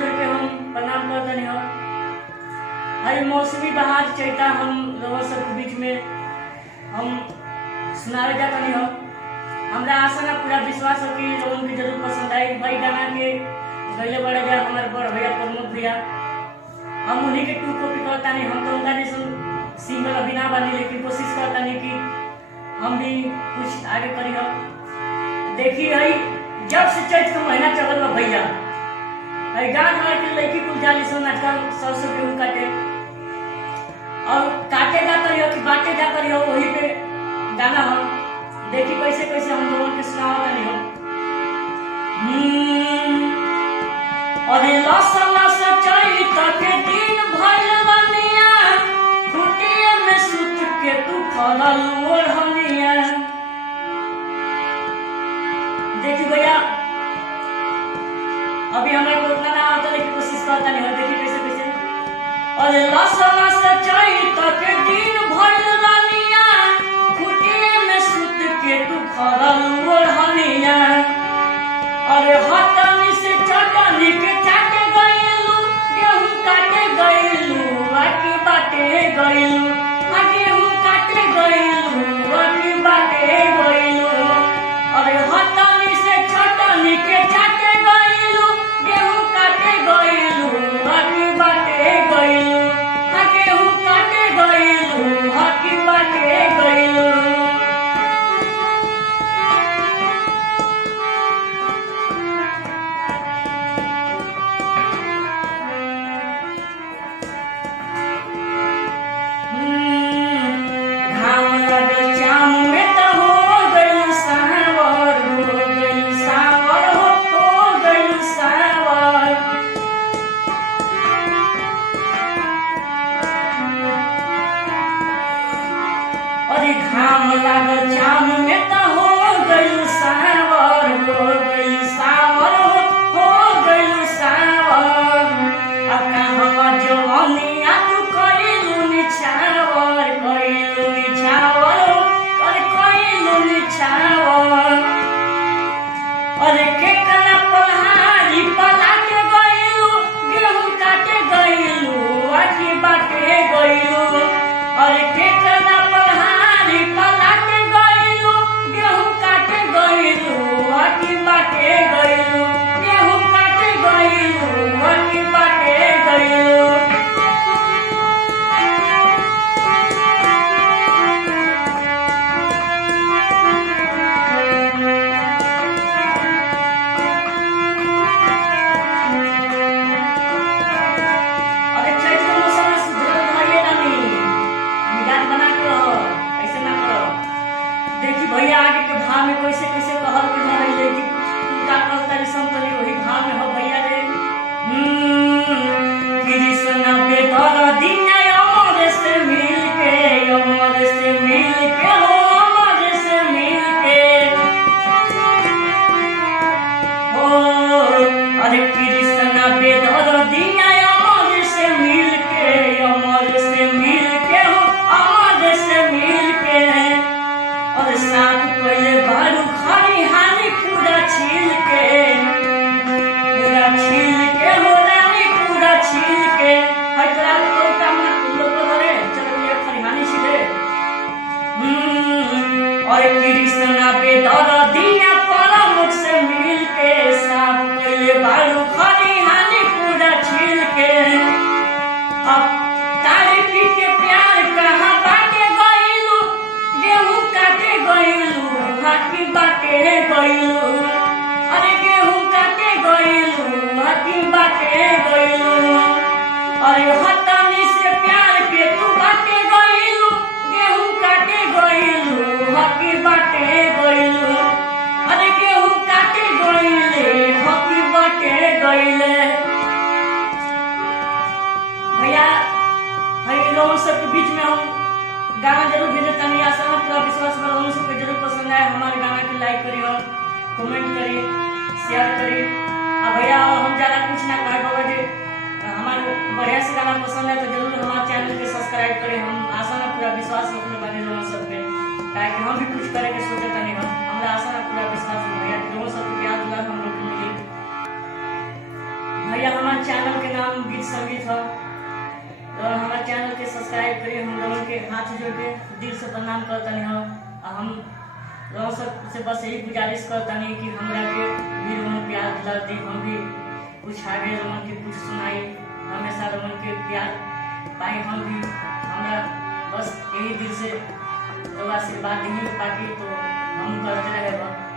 जोड़ के हम प्रणाम करते हो। हरी मौसमी बहार चैता हम लोगों सबके बीच में हम सुनावे जाता नहीं हो। हमरा आशा ना पूरा विश्वास हो कि लोगों की जरूर पसंद आई। भाई गाना के गले बड़े जा हमारे बड़ भैया प्रमोद भैया, हम उन्हीं के टू कॉपी करता नहीं। हम तो उनका जैसे सिंगर अभी ना बनी, लेकिन कोशिश करता नहीं कि हम भी कुछ आगे करी हो। देखिए हई जब से चैत का महीना चल रहा भैया, गाँव घर के लड़की कुल जाली सुन आजकल 100 गेहूँ काटे और काटे जाता रही हो कि बांटे जाता रही हो, वही पे गाना हम देखी कैसे कैसे हम लोगों के सुनावा नहीं हो। अरे लसा लसा चैत के दिन भइल बनिया, खुटिया में सुत के तू खलल ओढ़निया। देखी भैया अभी हमारे को उतना ना आता, लेकिन कोशिश करता नहीं हो। देखिए कैसे कैसे अरे लसा लसा चैत के दिन भइल बनिया, खुटिया में सुत के तू खलल ओढ़निया। अरे हटनी से चटनी के चाटे गइलू, गेहूं काटे गइलू, आकी बाटे गइलू, गेहूं काटे गइलू, आकी बाटे गइलू। अरे हटनी से चटनी के चाटे गइलू, गेहूं काटे गइलू, आकी बाटे गइलू, गेहूं काटे गइलू, आकी बाटे गइलू। घाम लागल जाम में त हो गइल सावर, हो गइल सावर, हो गइल सावर। अब कहवा जवानिया तू कइलू निछावर, कइलू निछावर, अरे कइलू निछावर। अरे केकरा पहाड़ी पलाटे गइलू, गेहूं काटे गइलू, आखी बाटे गइलू। अरे केकरा पहाड़ी पलाटे गइलू, गेहूं काटे गइलू, आखी बाटे गइलू, गेहूं काटे गइलू, आखी बाटे गइलू। भैया आगे के भाव में कैसे कैसे कहल के ना रही, लेकिन उनका कहता संतली वही भाव में हो भैया रे। कृष्ण बेदर दिन अमर से मिल के, अमर से मिल के हो, अमर से मिल के हो। अरे कृष्ण बेदर दिन अमर से मिल के, अमर से मिल के हो, अमर से मिल के। और साथ पहले बारू खानी हानी पूरा छील के, पूरा छील के हो रानी, पूरा छील के। हटरा कोई काम ना लोग करे, चलो ये खानी हानी छीले। और कृष्णा बेदर दिया परम से मिल के, साथ पहले बारू खानी हानी पूरा छील के। अब तारीफी के प्यार कहाँ बाटे गइलू, गेहूं काटे गइलू, हाकी बाटे गइलू। अरे गेहूं काटे गइलू, हाकी बाटे गइलू। अरे हटनी से प्यार के तू बाटे गइलू, गेहूं काटे गइलू, हाकी बाटे गइलू। अरे गेहूं काटे गइले, हाकी बाटे गइले। भैया भाई लोगों सबके बीच में हम गाना जरूर भेजे तनी। आशा ना पूरा विश्वास में लोगों सबको जरूर पसंद आए। हमारे गाना के लाइक करिए और कमेंट करिए, शेयर करिए। अब भैया हम ज़्यादा कुछ ना कहे बाबा जी, हमारे बढ़िया से गाना पसंद है तो जरूर हमारे चैनल के सब्सक्राइब करें। हम आशा ना पूरा विश्वास रखने वाले लोगों सब पे, ताकि हम भी कुछ करे के सोचे तनी हम। हमारा आशा ना पूरा विश्वास है भैया, लोगों सबके प्यार दुआ हम लोग को मिले। भैया भैया हमारे चैनल के नाम गीत संगीत है और हमारे चैनल के सब्सक्राइब करिए। हम लोगों के हाथ जोड़ के दिल से प्रणाम करतनी हो। हम लोगों से बस यही गुजारिश करतनी कि हमरा के भी लोगों प्यार दिला दी, हम भी कुछ आगे लोगों के कुछ सुनाई, हमेशा लोगों के प्यार पाए। हम भी हमरा बस यही दिल से आशीर्वाद नहीं पाके तो हम करते रहे।